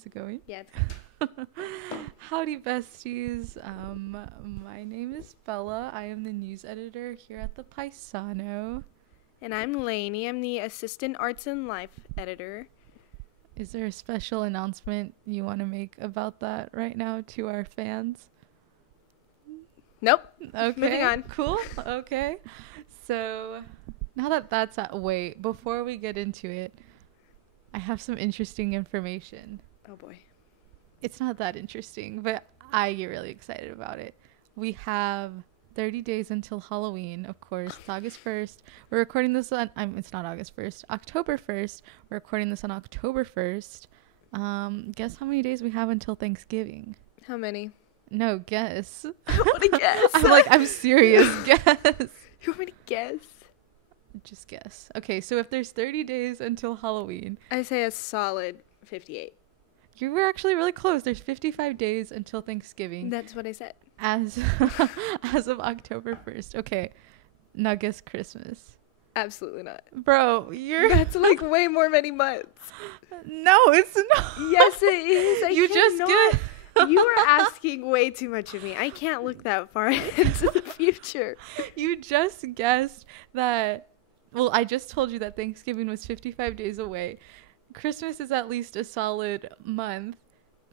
Is it going? Yeah. Howdy, besties. My name is Bella. I am the news editor here at the Paisano. And I'm Laynie. I'm the assistant arts and life editor. Is there a special announcement you want to make about that right now to our fans? Nope. Okay. Moving on. Cool. Okay. So now that that's wait, before we get into it, I have some interesting information. Oh boy. It's not that interesting, but I get really excited about it. We have 30 days until Halloween, of course. It's August 1st. We're recording this on, it's not August 1st, October 1st. We're recording this on October 1st. Guess how many days we have until Thanksgiving? How many? No, guess. I want to guess. I'm serious. Guess. You want me to guess? Just guess. Okay, so if there's 30 days until Halloween. I say a solid 58. You were actually really close. There's 55 days until Thanksgiving. That's what I said. As of October 1st. Okay, now guess Christmas. Absolutely not. Bro, That's like way more many months. No, it's not. Yes, it is. You just get... You are asking way too much of me. I can't look that far into the future. You just guessed that... Well, I just told you that Thanksgiving was 55 days away. Christmas is at least a solid month,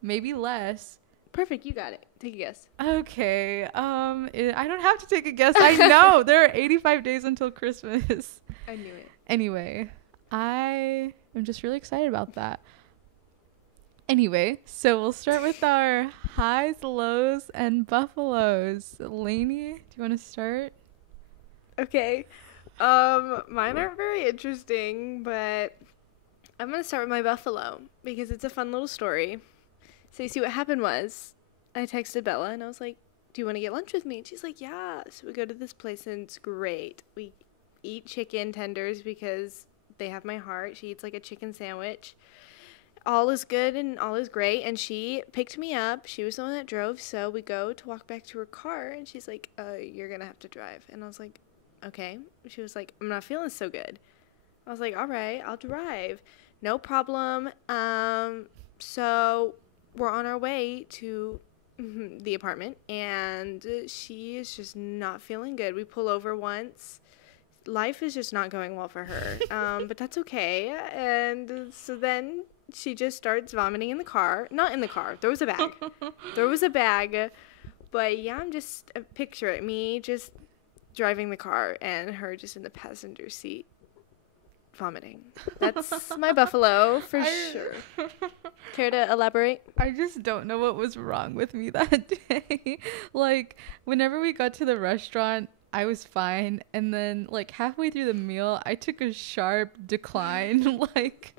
maybe less. Perfect, you got it. Take a guess. Okay. I don't have to take a guess. I know there are 85 days until Christmas. I knew it. Anyway, I am just really excited about that. Anyway, so we'll start with our highs, lows, and buffaloes. Laynie, do you want to start? Okay. Mine aren't very interesting, but I'm going to start with my buffalo because it's a fun little story. So you see what happened was I texted Bella and I was like, do you want to get lunch with me? And she's like, yeah. So we go to this place and it's great. We eat chicken tenders because they have my heart. She eats like a chicken sandwich. All is good and all is great. And she picked me up. She was the one that drove. So we go to walk back to her car and she's like, you're going to have to drive. And I was like, okay. She was like, I'm not feeling so good. I was like, all right, I'll drive. No problem. So we're on our way to the apartment and she is just not feeling good. We pull over once. Life is just not going well for her. But that's okay. And so then she just starts vomiting in the car. Not in the car. There was a bag. But yeah, I'm just picture it. Me just driving the car and her just in the passenger seat vomiting. That's my buffalo for sure. Care to elaborate? I just don't know what was wrong with me that day. Like, whenever we got to the restaurant, I was fine. And then, like, halfway through the meal, I took a sharp decline. Like,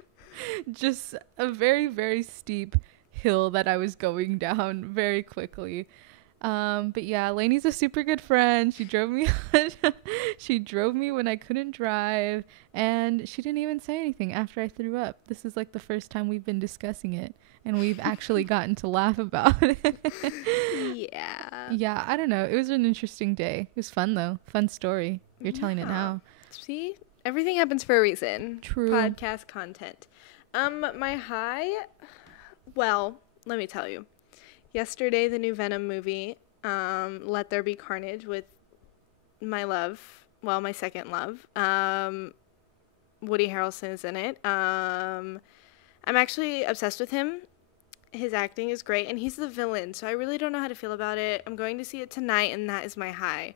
just a very, very steep hill that I was going down very quickly. But yeah, Laynie's a super good friend. She drove me when I couldn't drive, and she didn't even say anything after I threw up. This is like the first time we've been discussing it, and we've actually gotten to laugh about it. Yeah, I don't know. It was an interesting day. It was fun though. Fun story. You're telling it now. See? Everything happens for a reason. True. Podcast content. My high, well, let me tell you. Yesterday, the new Venom movie, Let There Be Carnage, with my love, well, my second love. Woody Harrelson is in it. I'm actually obsessed with him. His acting is great, and he's the villain, so I really don't know how to feel about it. I'm going to see it tonight, and that is my high.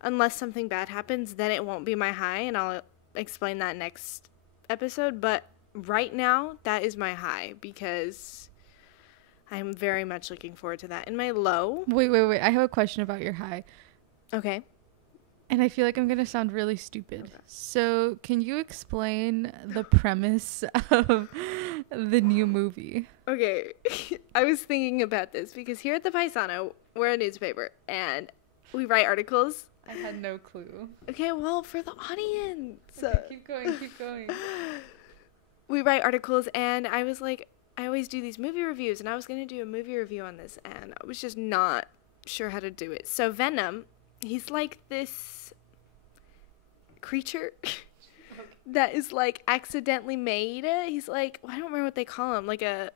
Unless something bad happens, then it won't be my high, and I'll explain that next episode. But right now, that is my high, because I'm very much looking forward to that. And my low... Wait. I have a question about your high. Okay. And I feel like I'm going to sound really stupid. Okay. So can you explain the premise of the new movie? Okay. I was thinking about this because here at the Paisano, we're a newspaper and we write articles. I had no clue. Okay, well, for the audience. Okay, keep going. We write articles and I was like, I always do these movie reviews and I was going to do a movie review on this and I was just not sure how to do it. So Venom, he's like this creature that is like accidentally made. He's like, I don't remember what they call him, like a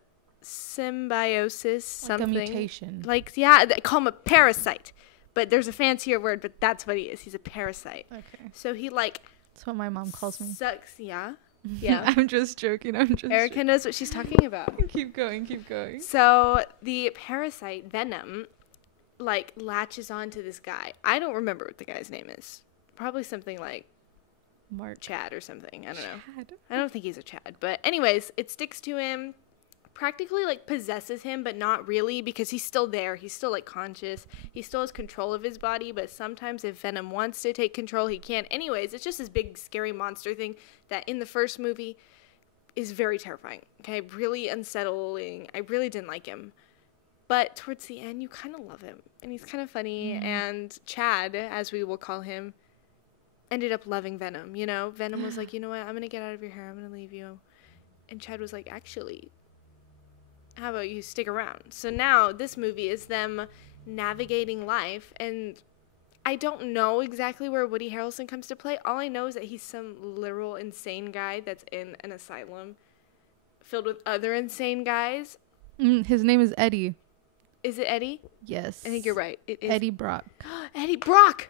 symbiosis, something. Like a mutation. Like, yeah, they call him a parasite. But there's a fancier word, but that's what he is. He's a parasite. Okay. So he, like... That's what my mom calls me. Sucks, yeah. Yeah. I'm just joking. Erica knows what she's talking about. Keep going. So the parasite, Venom, like, latches onto this guy. I don't remember what the guy's name is. Probably something like Mark. Chad or something. I don't know. Chad. I don't think he's a Chad. But anyways, it sticks to him. Practically, like, possesses him, but not really, because he's still there. He's still, like, conscious. He still has control of his body, but sometimes if Venom wants to take control, he can. Anyways, it's just this big, scary monster thing that in the first movie is very terrifying. Okay, really unsettling. I really didn't like him. But towards the end, you kind of love him. And he's kind of funny. And Chad, as we will call him, ended up loving Venom, you know? Venom was like, you know what? I'm going to get out of your hair. I'm going to leave you. And Chad was like, actually... how about you stick around? So now this movie is them navigating life, and I don't know exactly where Woody Harrelson comes to play. All I know is that he's some literal insane guy that's in an asylum filled with other insane guys. His name is Eddie. Is it Eddie? Yes. I think you're right. It is Eddie Brock. Eddie Brock!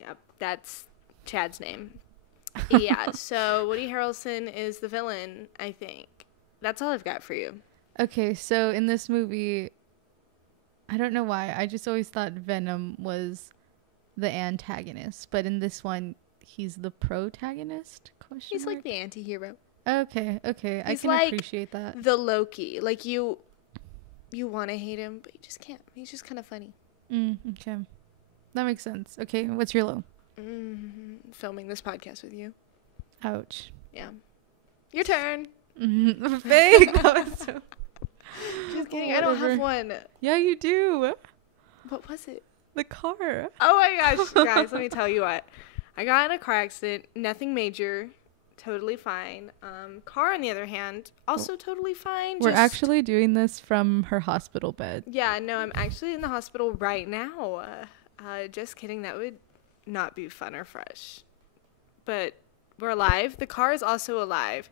Yep, that's Chad's name. Yeah, so Woody Harrelson is the villain, I think. That's all I've got for you. Okay, so in this movie, I don't know why, I just always thought Venom was the antagonist, but in this one, he's the protagonist? He's like the anti-hero. Okay, I can like appreciate that. The Loki. Like, you want to hate him, but you just can't. He's just kind of funny. Okay. That makes sense. Okay, what's your low? Filming this podcast with you. Ouch. Yeah. Your turn. Fake. That was so... Just kidding. I don't have one. Yeah, you do. What was it? The car. Oh my gosh, guys, let me tell you what. I got in a car accident. Nothing major. Totally fine. Car, on the other hand, also totally fine. We're actually doing this from her hospital bed. Yeah, no, I'm actually in the hospital right now. Just kidding. That would not be fun or fresh. But we're alive. The car is also alive.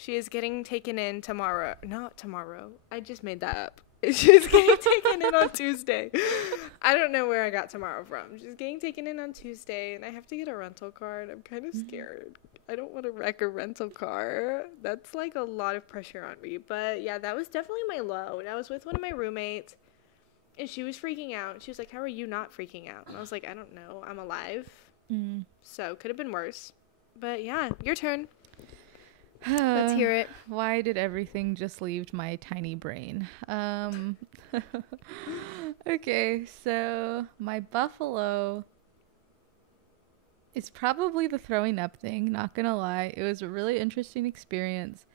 She is getting taken in tomorrow. Not tomorrow. I just made that up. She's getting taken in on Tuesday. I don't know where I got tomorrow from. She's getting taken in on Tuesday, and I have to get a rental car, and I'm kind of scared. I don't want to wreck a rental car. That's, like, a lot of pressure on me. But, yeah, that was definitely my low. And I was with one of my roommates, and she was freaking out. She was like, how are you not freaking out? And I was like, I don't know. I'm alive. So, could have been worse. But, yeah, your turn. Let's hear it. Why did everything just leave my tiny brain? Okay, so my buffalo is probably the throwing up thing, not gonna lie. It was a really interesting experience.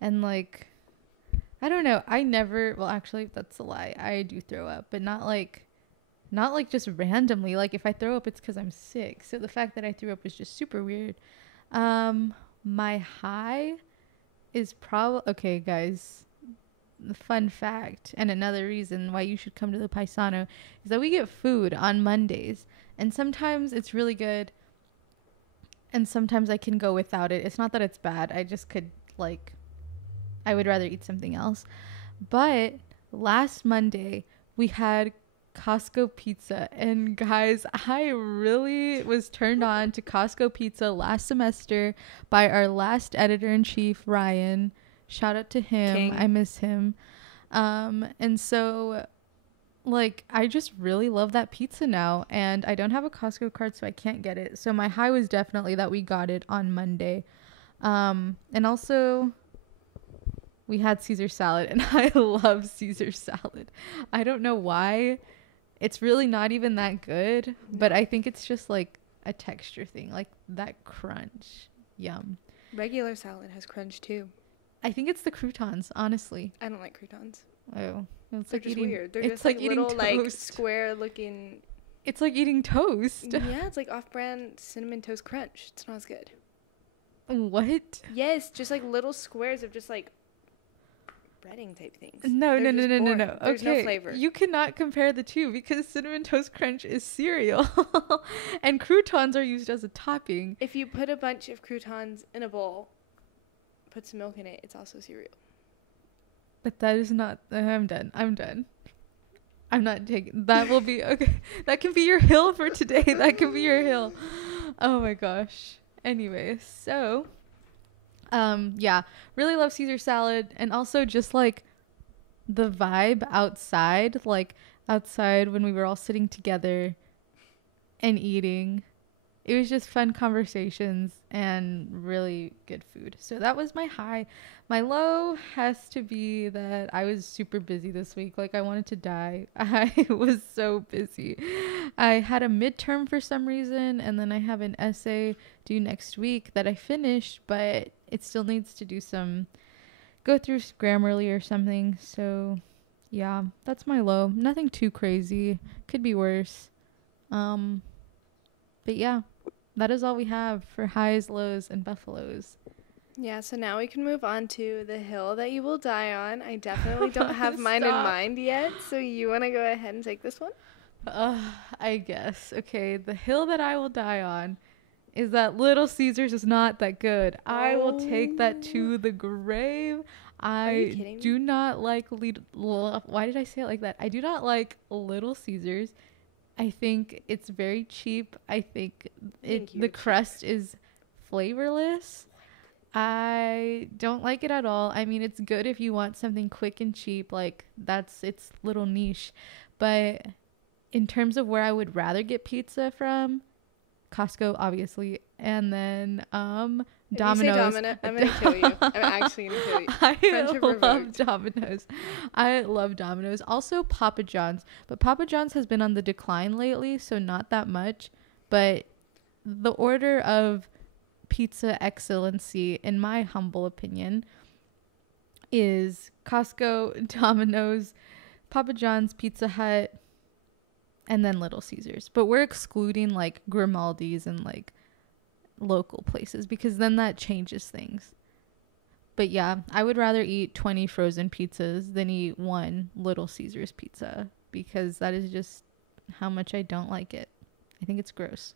And, like, I don't know. Well, actually, that's a lie. I do throw up, but not like just randomly. Like, if I throw up, it's because I'm sick. So the fact that I threw up was just super weird. My high is probably... Okay, guys. The fun fact, and another reason why you should come to the Paisano, is that we get food on Mondays. And sometimes it's really good. And sometimes I can go without it. It's not that it's bad. I just could, like... I would rather eat something else. But last Monday, we had Costco pizza, and guys, I really was turned on to Costco pizza last semester by our last editor-in-chief, Ryan. Shout out to him. King. I miss him. And so, like, I just really love that pizza now, and I don't have a Costco card, so I can't get it. So my high was definitely that we got it on Monday. And also, we had Caesar salad, and I love Caesar salad. I don't know why. It's really not even that good, but I think it's just like a texture thing, like that crunch. Yum. Regular salad has crunch too. I think it's the croutons, honestly. I don't like croutons. Oh, it's They're like just eating weird. They're it's just like little, eating like toast. square looking. It's like eating toast. Yeah, it's like off-brand cinnamon toast crunch. It's not as good. What? Yes, just like little squares of just like breading type things. No. There's okay, no flavor. You cannot compare the two because Cinnamon Toast Crunch is cereal and croutons are used as a topping. If you put a bunch of croutons in a bowl, put some milk in it, it's also cereal. But that is not. I'm done. I'm not taking. That will be okay. That can be your hill for today. That can be your hill. Oh my gosh. Anyway, so, yeah, really love Caesar salad, and also just like the vibe outside, like outside when we were all sitting together and eating. It was just fun conversations and really good food. So that was my high. My low has to be that I was super busy this week. Like, I wanted to die. I was so busy. I had a midterm for some reason, and then I have an essay due next week that I finished, but it still needs to do go through Grammarly or something. So yeah, that's my low. Nothing too crazy. Could be worse. But yeah, that is all we have for highs, lows, and buffaloes. Yeah, so now we can move on to the hill that you will die on. I definitely don't have mine in mind yet, so you want to go ahead and take this one? I guess. Okay, the hill that I will die on is that Little Caesars is not that good. Oh. I will take that to the grave. I do not like why did I say it like that? I do not like Little Caesars. I think it's very cheap. I think the crust is flavorless. I don't like it at all. I mean, it's good if you want something quick and cheap. Like, that's its little niche. But in terms of where I would rather get pizza from, Costco, obviously. And then Domino's. I'm going to kill you. I'm actually going to kill you. I love Domino's. I love Domino's. Also Papa John's. But Papa John's has been on the decline lately, so not that much. But the order of pizza excellency, in my humble opinion, is Costco, Domino's, Papa John's, Pizza Hut, and then Little Caesars. But we're excluding like Grimaldi's and like local places, because then that changes things. But yeah, I would rather eat 20 frozen pizzas than eat one Little Caesars pizza, because that is just how much I don't like it. I think it's gross.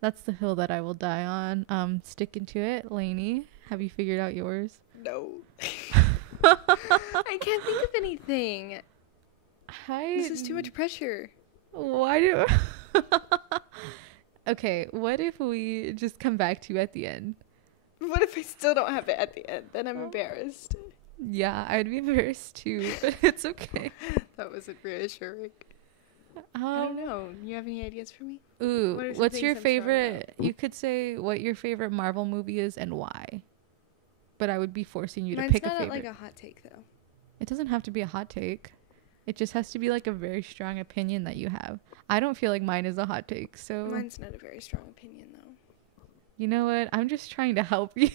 That's the hill that I will die on. Sticking to it. Laynie, have you figured out yours? No. I can't think of anything. This is too much pressure. Why do... Okay, what if we just come back to you at the end? What if I still don't have it at the end? Then I'm embarrassed. Yeah, I'd be embarrassed too, but it's okay. That wasn't reassuring. I don't know. You have any ideas for me? Ooh, what's your favorite? You could say what your favorite Marvel movie is and why. But I would be forcing you to pick a favorite. Mine's not like a hot take, though. It doesn't have to be a hot take. It just has to be like a very strong opinion that you have. I don't feel like mine is a hot take, so... Mine's not a very strong opinion, though. You know what? I'm just trying to help you.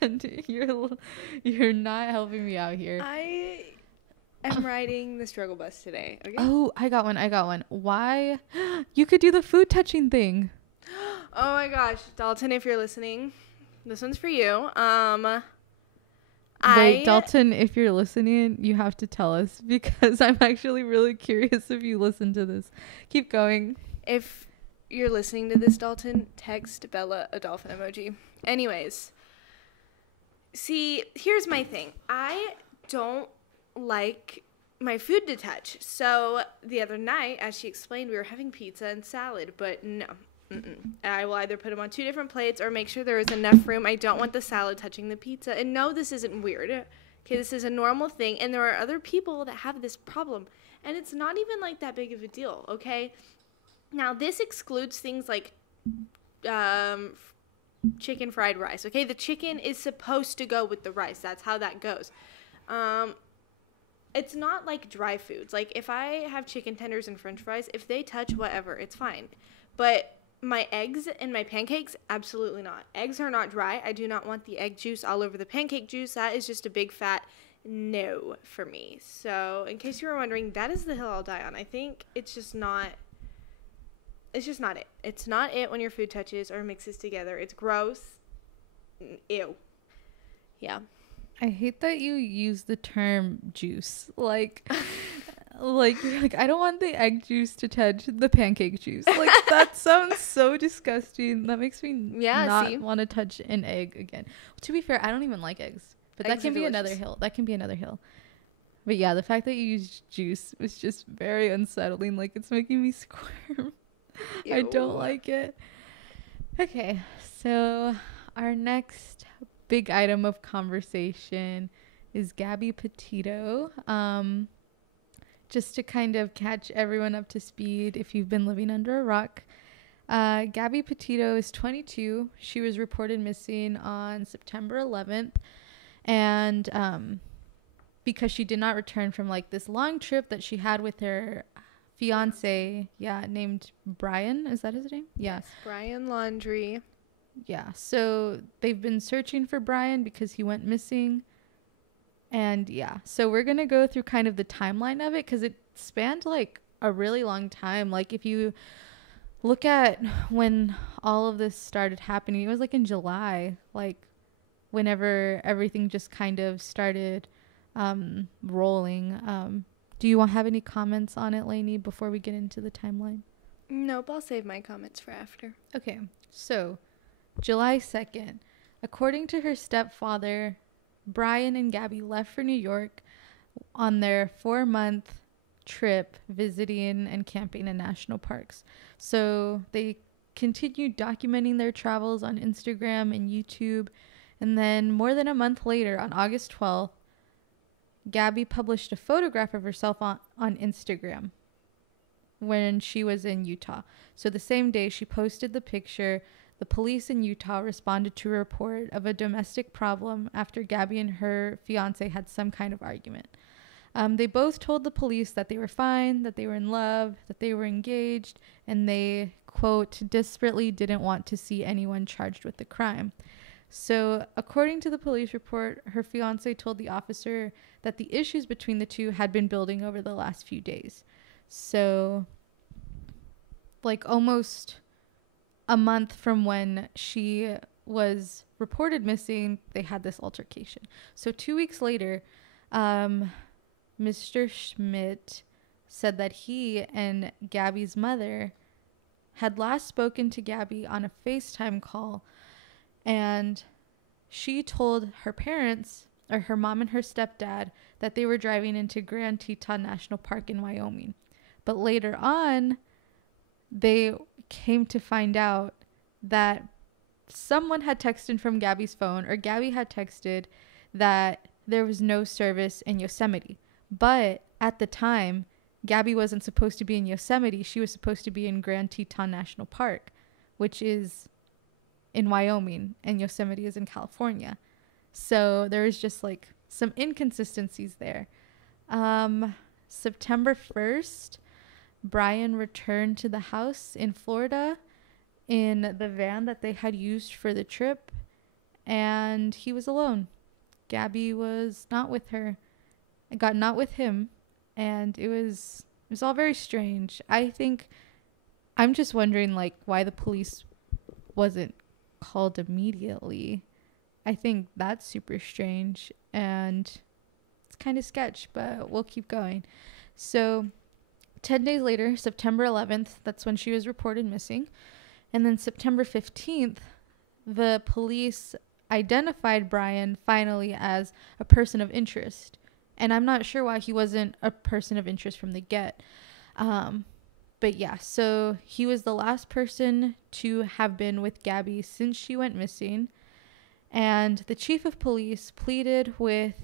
And you're not helping me out here. I'm riding the struggle bus today, okay? Oh, I got one. Why? You could do the food touching thing. Oh my gosh. Dalton, if you're listening, this one's for you. Wait, Dalton, if you're listening, you have to tell us, because I'm actually really curious if you listen to this. Keep going. If you're listening to this, Dalton, text Bella a dolphin emoji. Anyways, see, here's my thing. I don't like my food to touch. So the other night, as she explained, we were having pizza and salad, but no. I will either put them on 2 different plates or make sure there is enough room. I don't want the salad touching the pizza. And no, this isn't weird. Okay, this is a normal thing. And there are other people that have this problem. And it's not even like that big of a deal, okay? Now, this excludes things like chicken fried rice, okay? The chicken is supposed to go with the rice. That's how that goes. It's not like dry foods. Like, if I have chicken tenders and french fries, if they touch whatever, it's fine. But my eggs and my pancakes, absolutely not. Eggs are not dry. I do not want the egg juice all over the pancake juice. That is just a big fat no for me. So, in case you were wondering, that is the hill I'll die on. I think it's just not it. It's not it when your food touches or mixes together. It's gross. Ew. Yeah. I hate that you use the term juice. Like I don't want the egg juice to touch the pancake juice. Like, that sounds so disgusting. That makes me not want to touch an egg again. To be fair, I don't even like eggs. But that can be another hill. That can be another hill. But yeah, the fact that you used juice was just very unsettling. Like, it's making me squirm. I don't like it. Okay, so our next big item of conversation is Gabby Petito. Just to kind of catch everyone up to speed if you've been living under a rock. Gabby Petito is 22. She was reported missing on September 11th. And because she did not return from like this long trip that she had with her fiance, named Brian. Is that his name? Yeah. Yes, Brian Laundrie. Yeah. So they've been searching for Brian because he went missing. And yeah, so we're going to go through kind of the timeline of it because it spanned like a really long time. Like if you look at when all of this started happening, it was like in July, like whenever everything just kind of started rolling. Do you have any comments on it, Laynie, before we get into the timeline? Nope, I'll save my comments for after. Okay, so July 2nd, according to her stepfather, Brian and Gabby left for New York on their 4-month trip visiting and camping in national parks. So they continued documenting their travels on Instagram and YouTube. And then more than a month later, on August 12th, Gabby published a photograph of herself on Instagram when she was in Utah. So the same day she posted the picture, the police in Utah responded to a report of a domestic problem after Gabby and her fiance had some kind of argument. They both told the police that they were fine, that they were in love, that they were engaged, and they, quote, desperately didn't want to see anyone charged with the crime. So, according to the police report, her fiance told the officer that the issues between the two had been building over the last few days. So, like almost a month from when she was reported missing, they had this altercation. So 2 weeks later, Mr. Schmidt said that he and Gabby's mother had last spoken to Gabby on a FaceTime call, and she told her parents, or her mom and her stepdad, that they were driving into Grand Teton National Park in Wyoming. But later on, they came to find out that someone had texted from Gabby's phone, or Gabby had texted that there was no service in Yosemite. But at the time, Gabby wasn't supposed to be in Yosemite. She was supposed to be in Grand Teton National Park, which is in Wyoming, and Yosemite is in California. So there was just like some inconsistencies there. September 1st, Brian returned to the house in Florida in the van that they had used for the trip, and he was alone. Gabby was not with her. Not with him, and it was all very strange. I'm just wondering like why the police wasn't called immediately. I think that's super strange, and it's kind of sketch, but we'll keep going. So 10 days later, September 11th, that's when she was reported missing. And then September 15th, the police identified Brian finally as a person of interest. And I'm not sure why he wasn't a person of interest from the get. But yeah, so he was the last person to have been with Gabby since she went missing. And the chief of police pleaded with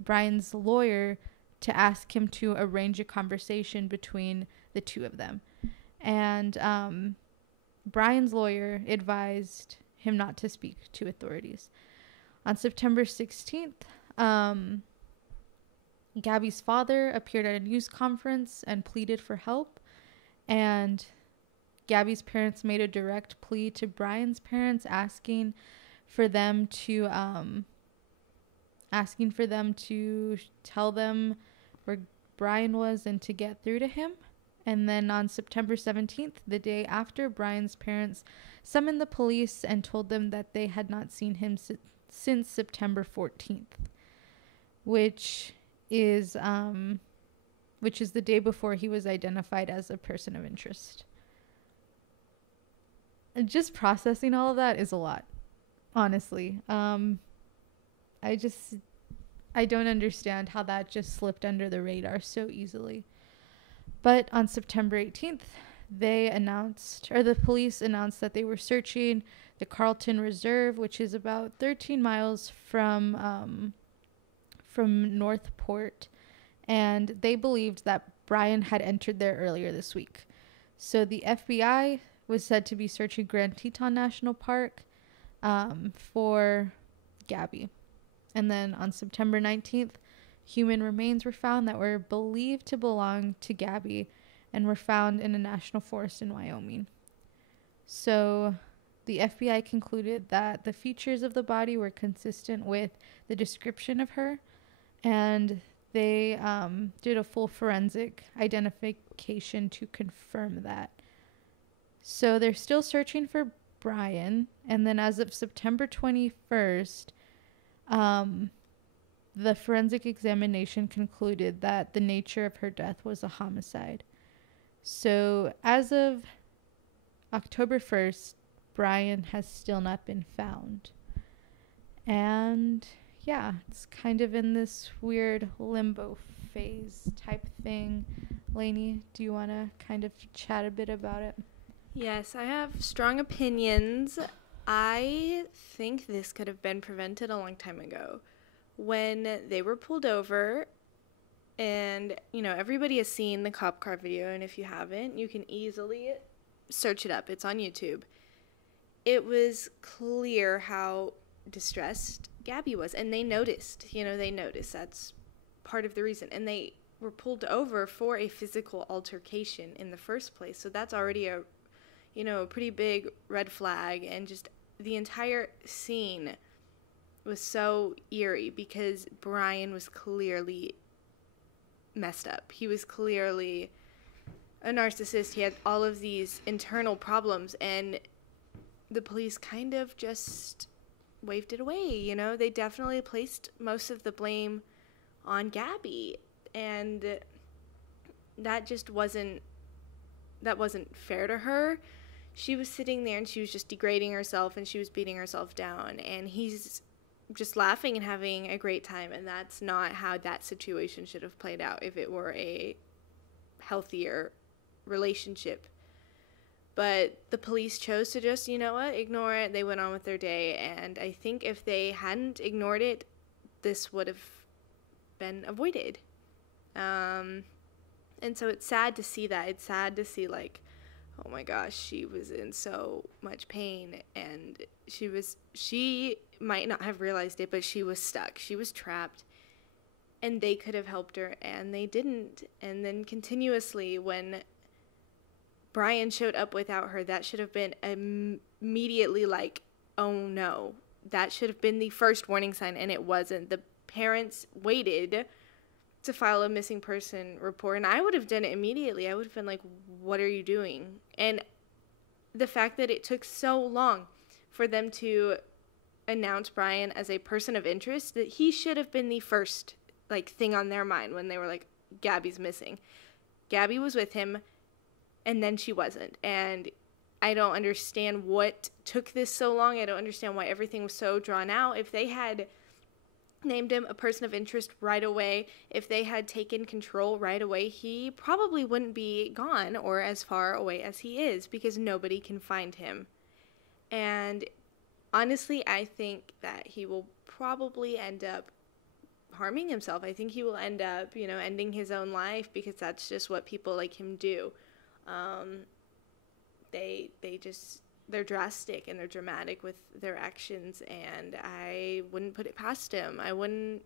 Brian's lawyer to ask him to arrange a conversation between the two of them. And Brian's lawyer advised him not to speak to authorities. On September 16th, Gabby's father appeared at a news conference and pleaded for help. And Gabby's parents made a direct plea to Brian's parents, asking for them to tell them where Brian was and to get through to him. And then on September 17th, the day after, Brian's parents summoned the police and told them that they had not seen him since September 14th, which is the day before he was identified as a person of interest. And just processing all of that is a lot, honestly. I I don't understand how that just slipped under the radar so easily. But on September 18th, the police announced that they were searching the Carlton Reserve, which is about 13 miles from Northport, and they believed that Brian had entered there earlier this week. So the FBI was said to be searching Grand Teton National Park for Gabby. And then on September 19th, human remains were found that were believed to belong to Gabby and were found in a national forest in Wyoming. So the FBI concluded that the features of the body were consistent with the description of her, and they did a full forensic identification to confirm that. So they're still searching for Brian, and then as of September 21st, the forensic examination concluded that the nature of her death was a homicide. So as of October 1st, Brian has still not been found. And yeah, it's kind of in this weird limbo phase type thing. Laynie, do you want to kind of chat a bit about it? Yes, I have strong opinions. I think this could have been prevented a long time ago. When they were pulled over, and, you know, everybody has seen the cop car video, and if you haven't, you can easily search it up. It's on YouTube. It was clear how distressed Gabby was, and they noticed. That's part of the reason. And they were pulled over for a physical altercation in the first place, so that's already a pretty big red flag. And just the entire scene was so eerie because Brian was clearly messed up. He was clearly a narcissist. He had all of these internal problems, and the police kind of just waved it away. They definitely placed most of the blame on Gabby, and that just wasn't fair to her. She was sitting there and she was just degrading herself, and she was beating herself down, and he's just laughing and having a great time. And that's not how that situation should have played out if it were a healthier relationship. But the police chose to just, ignore it. They went on with their day. And I think if they hadn't ignored it, this would have been avoided. And so it's sad to see that. It's sad to see, like, oh my gosh, she was in so much pain, and she might not have realized it, but she was stuck. She was trapped, and they could have helped her, and they didn't. And then continuously, when Brian showed up without her, that should have been immediately like, oh no. That should have been the first warning sign, and it wasn't. The parents waited to file a missing person report, and I would have done it immediately. I would have been like, what are you doing? And the fact that it took so long for them to announce Brian as a person of interest, that he should have been the first thing on their mind when they were like, Gabby's missing. Gabby was with him, and then she wasn't. And I don't understand what took this so long. I don't understand why everything was so drawn out. If they had named him a person of interest right away, if they had taken control right away, he probably wouldn't be gone or as far away as he is, because nobody can find him. And honestly, I think that he will probably end up harming himself. I think he will end up, ending his own life, because that's just what people like him do. They're drastic and they're dramatic with their actions, and I wouldn't put it past him. I wouldn't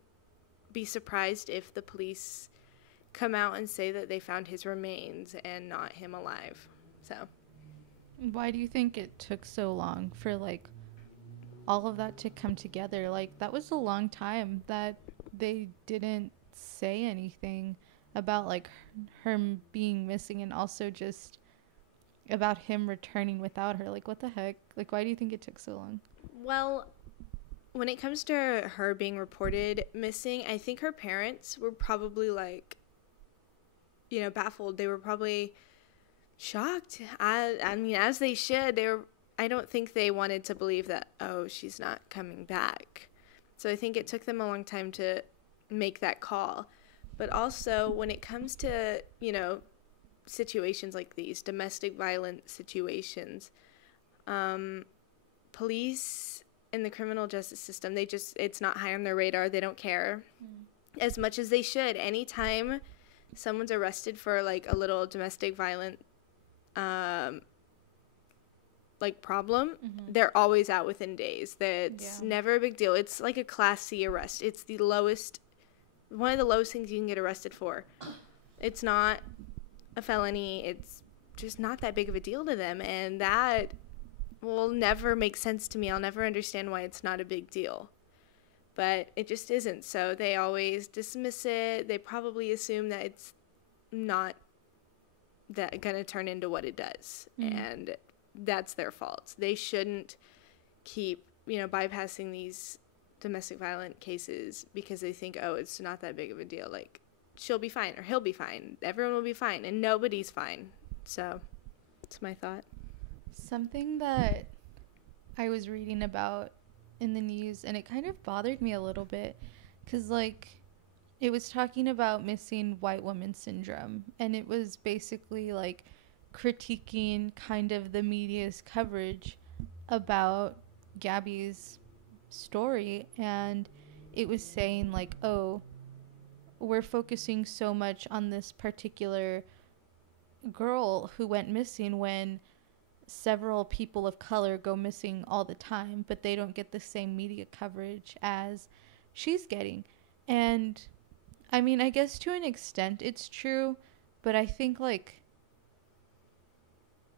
be surprised if the police come out and say that they found his remains and not him alive. So, why do you think it took so long for all of that to come together? That was a long time that they didn't say anything about her being missing, and also just about him returning without her. What the heck? Why do you think it took so long? Well, when it comes to her being reported missing, I think her parents were probably baffled. They were probably shocked. I mean, as they should. I don't think they wanted to believe that, oh, she's not coming back. So I think it took them a long time to make that call. But also, when it comes to, you know, situations like these, domestic violence situations, police and the criminal justice system, it's not high on their radar. They don't care as much as they should. Anytime someone's arrested for, like, a little domestic violence like problem, they're always out within days. That's never a big deal. It's like a Class C arrest. It's the lowest, one of the lowest things you can get arrested for. It's not a felony. It's just not that big of a deal to them, and that will never make sense to me. I'll never understand why it's not a big deal, but it just isn't. So they always dismiss it. They probably assume that it's not that gonna turn into what it does, and that's their fault. They shouldn't keep, you know, bypassing these domestic violent cases because they think, oh, it's not that big of a deal. Like, she'll be fine or he'll be fine. Everyone will be fine, and nobody's fine. So that's my thought. Something that I was reading about in the news, and it kind of bothered me a little bit, because, like, it was talking about missing white woman syndrome, and it was basically, like, critiquing kind of the media's coverage about Gabby's story, and it was saying, like, oh, we're focusing so much on this particular girl who went missing when several people of color go missing all the time, but they don't get the same media coverage as she's getting. And I mean, I guess to an extent it's true, but I think, like,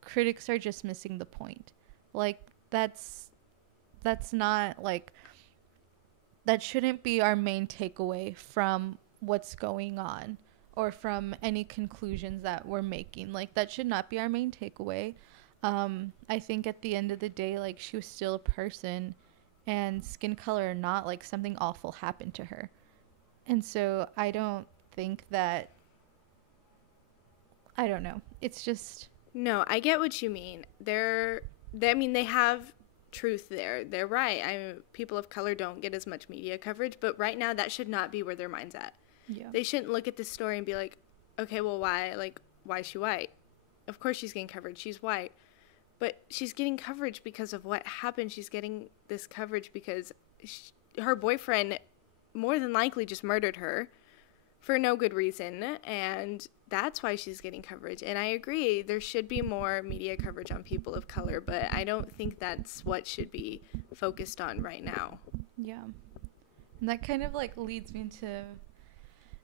critics are just missing the point. Like, that's not, like, that shouldn't be our main takeaway from what's going on or from any conclusions that we're making. Like, that should not be our main takeaway. I think at the end of the day, like, she was still a person, and skin color or not, like, something awful happened to her. And so I don't think that, I don't know. It's just... No, I get what you mean. They have truth there. They're right. People of color don't get as much media coverage, but right now that should not be where their mind's at. Yeah. They shouldn't look at this story and be like, okay, well, why? Like, why is she white? Of course she's getting coverage. She's white. But she's getting coverage because of what happened. She's getting this coverage because her boyfriend more than likely just murdered her for no good reason, and that's why she's getting coverage. And I agree, there should be more media coverage on people of color, but I don't think that's what should be focused on right now. Yeah. And that kind of, like, leads me to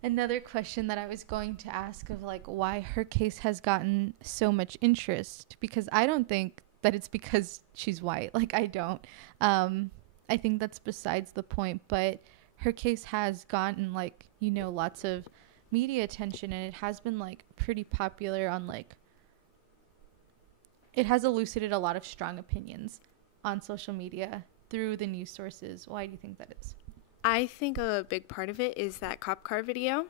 another question that I was going to ask of, like, why her case has gotten so much interest, because I don't think that it's because she's white. Like, I don't. I think that's besides the point, but her case has gotten, like, you know, lots of media attention, and it has been, like, pretty popular on, like, it has elucidated a lot of strong opinions on social media through the news sources. Why do you think that is? I think a big part of it is that cop car video,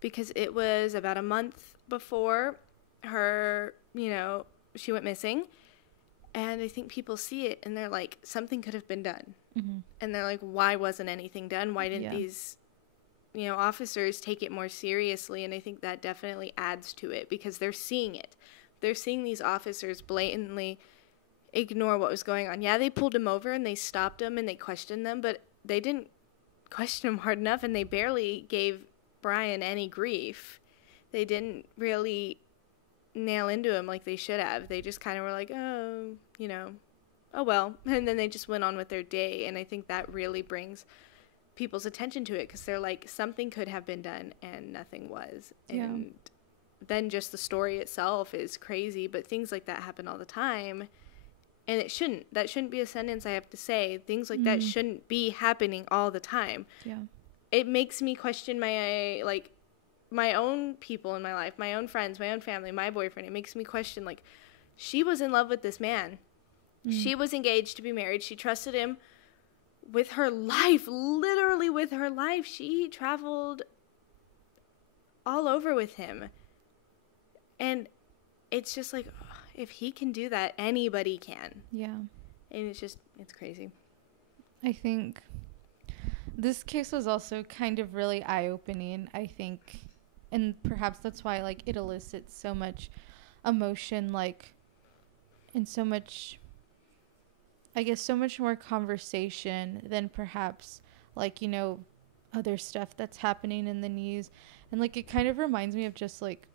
because it was about a month before her, you know, she went missing, and I think people see it and they're like, something could have been done. And they're like, why wasn't anything done? Why didn't these, you know, officers take it more seriously? And I think that definitely adds to it, because they're seeing it. They're seeing these officers blatantly ignore what was going on. Yeah, they pulled him over and they stopped him and they questioned them, but they didn't question him hard enough, and they barely gave Brian any grief. They didn't really nail into him like they should have. They just kind of were like, oh, you know, oh well, and then they just went on with their day. And I think that really brings people's attention to it, because they're like, something could have been done and nothing was. And then just the story itself is crazy, but things like that happen all the time, and that shouldn't be a sentence I have to say. Things like that shouldn't be happening all the time. It makes me question my own people in my life, my own friends, my own family, my boyfriend. It makes me question, like, she was in love with this man. She was engaged to be married. She trusted him with her life, literally with her life. She traveled all over with him. And it's just like, if he can do that, anybody can. Yeah. And it's crazy. I think This case was also kind of really eye-opening, I think. And perhaps that's why, like, it elicits so much emotion, like, and so much, I guess, so much more conversation than perhaps, like, you know, other stuff that's happening in the news. And, like, it kind of reminds me of just, like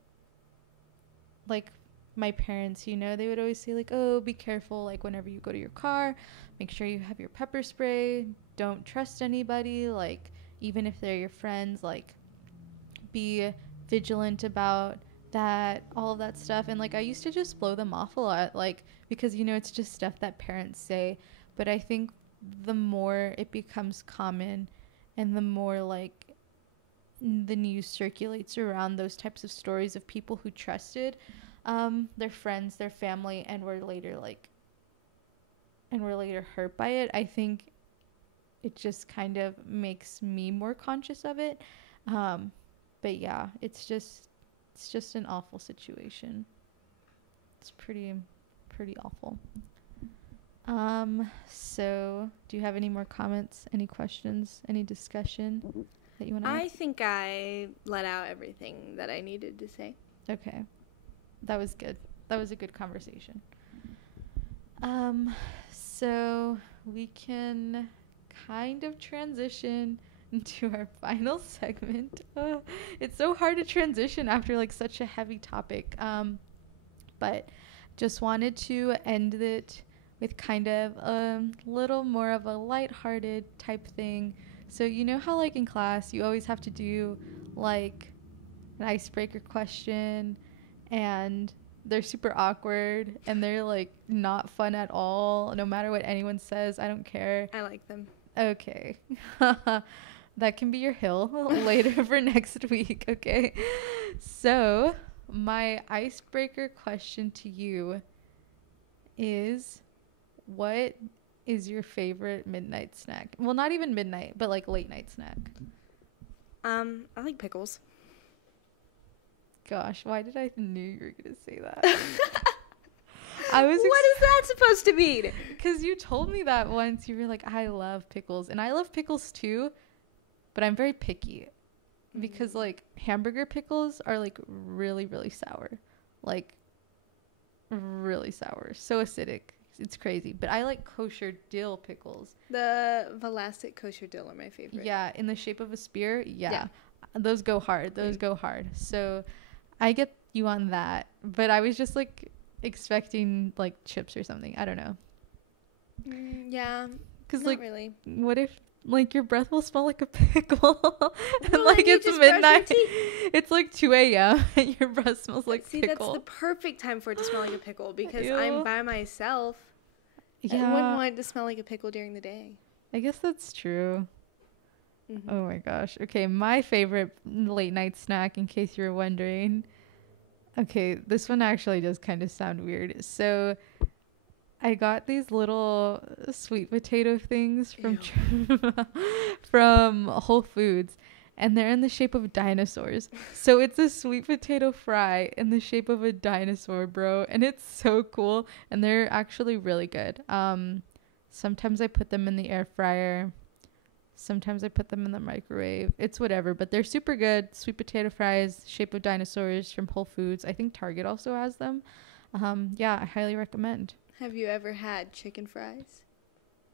my parents, you know, they would always say, like, oh, be careful, like, whenever you go to your car, make sure you have your pepper spray, don't trust anybody, like, even if they're your friends, like, be vigilant about that, all of that stuff. And, like, I used to just blow them off a lot, like, because, you know, it's just stuff that parents say. But I think the more it becomes common and the more, like, the news circulates around those types of stories of people who trusted their friends, their family, and were later hurt by it, I think it just kind of makes me more conscious of it. But yeah, it's just an awful situation. It's pretty awful. So do you have any more comments, any questions, any discussion that you want to add? I think I let out everything that I needed to say. Okay. That was good. That was a good conversation. So we can kind of transition into our final segment. It's so hard to transition after, like, such a heavy topic. But just wanted to end it with kind of a little more of a lighthearted type thing. So you know how, like, in class you always have to do, like, an icebreaker question, and they're super awkward and they're, like, not fun at all, no matter what anyone says. I don't care. I like them. Okay. That can be your hill later for next week, okay? So my icebreaker question to you is, what is your favorite midnight snack? Well, not even midnight, but, like, late night snack. I like pickles. Gosh, why did I knew you were going to say that? What is that supposed to mean? Because you told me that once. You were like, I love pickles. And I love pickles too, but I'm very picky. Because, like, hamburger pickles are, like, really, really sour. Like, really sour. So acidic. It's crazy. But I like kosher dill pickles. The Velastic kosher dill are my favorite. Yeah, in the shape of a spear. Yeah. Those go hard. So I get you on that. But I was just, like, expecting, like, chips or something. I don't know. Yeah. Because, like, really. What if, like, your breath will smell like a pickle and, like, it's midnight, it's like 2 a.m. and your breath smells like pickle? That's the perfect time for it to smell like a pickle, because Ew. I'm by myself. Yeah. I wouldn't want it to smell like a pickle during the day. I guess that's true. Oh my gosh. Okay, my favorite late night snack, in case you were wondering. Okay, this one actually does kind of sound weird. So I got these little sweet potato things from Whole Foods, and they're in the shape of dinosaurs. So it's a sweet potato fry in the shape of a dinosaur, bro, and it's so cool, and they're actually really good. Sometimes I put them in the air fryer. Sometimes I put them in the microwave. It's whatever, but they're super good. Sweet potato fries, shape of dinosaurs from Whole Foods. I think Target also has them. Yeah, I highly recommend. Have you ever had chicken fries?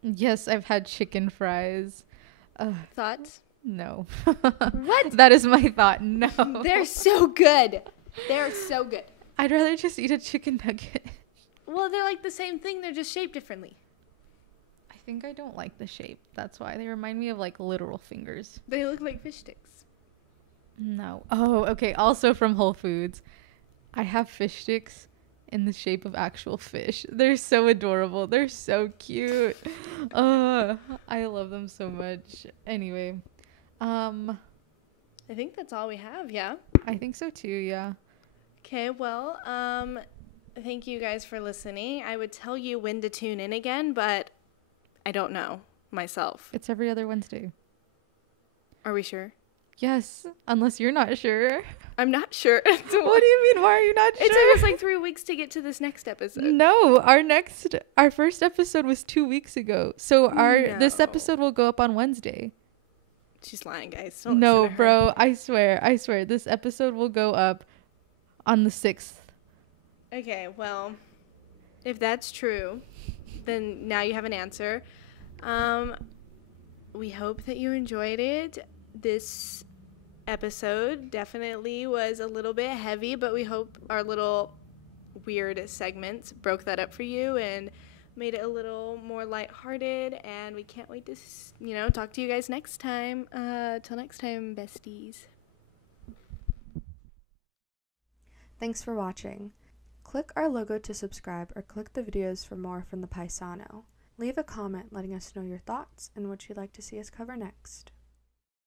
Yes, I've had chicken fries. Thoughts? No. What? That is my thought. No. They're so good. They're so good. I'd rather just eat a chicken nugget. Well, they're like the same thing. They're just shaped differently. I think I don't like the shape. That's why. They remind me of, like, literal fingers. They look like fish sticks. No. Oh, okay. Also from Whole Foods, I have fish sticks in the shape of actual fish. They're so adorable. They're so cute. I love them so much. Anyway, I think that's all we have. Yeah. I think so too. Yeah. Okay. Well, thank you guys for listening. I would tell you when to tune in again, but I don't know myself. It's every other Wednesday. Are we sure? Yes, unless you're not sure. I'm not sure. What do you mean? Why are you not sure? It took us like 3 weeks to get to this next episode. No, our first episode was 2 weeks ago. So this episode will go up on Wednesday. She's lying, guys. Don't No, listen to her. bro, I swear, this episode will go up on the 6th. Okay, well, if that's true, then now you have an answer. We hope that you enjoyed it. This episode definitely was a little bit heavy, but we hope our little weird segments broke that up for you and made it a little more lighthearted, and we can't wait to talk to you guys next time. Till next time, besties. Thanks for watching. Click our logo to subscribe or click the videos for more from the Paisano. Leave a comment letting us know your thoughts and what you'd like to see us cover next.